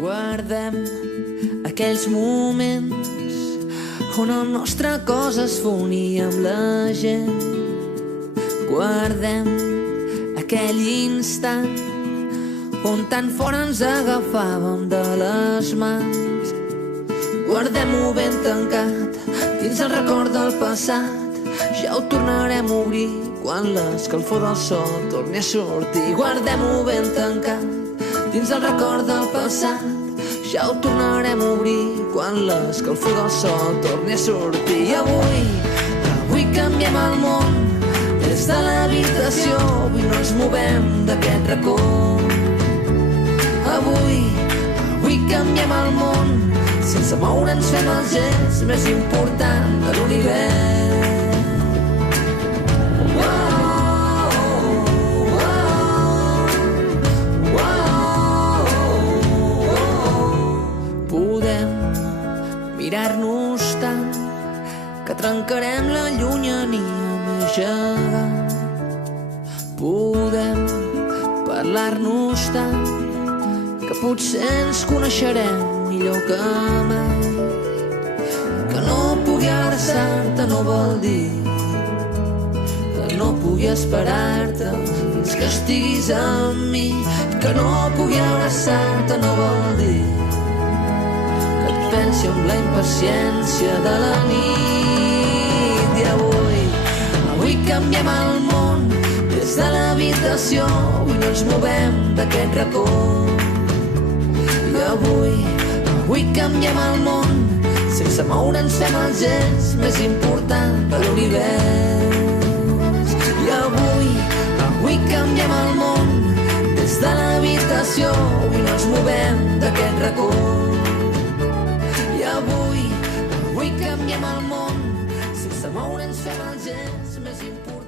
Guardem aquells moments on el nostre cos es fonia amb la gent. Guardem aquell instant on tan fora ens agafàvem de les mans. Guardem-ho ben tancat dins el record del passat. Ja ho tornarem a obrir quan l'escalfor del sol torni a sortir. Guardem-ho ben tancat dins el record del passat. Ja ho tornarem a obrir quan l'escalfor del sol torni a sortir. I avui canviem el món des de l'habitació. Avui no ens movem d'aquest racó. Avui canviem el món. Sense moure'ns fem el gest més important de l'univers. Podem mirar-nos tant que trencarem la llunyania més gegant. Podem parlar-nos tant que potser ens coneixerem millor que mai. Que no pugui abraçar-te no vol dir que no pugui esperar-te fins que estiguis amb mi. Que no pugui abraçar-te no vol dir que et pensi amb la impaciència de la nit. I avui canviem el món des de l'habitació. Avui no ens movem d'aquest racó. I avui canviem el món. Sense moure'ns fem el gest més important de l'univers. I avui canviem el món des de l'habitació. Avui no ens movem d'aquest racó. I avui canviem el món. Sense moure'ns fem el gest més important.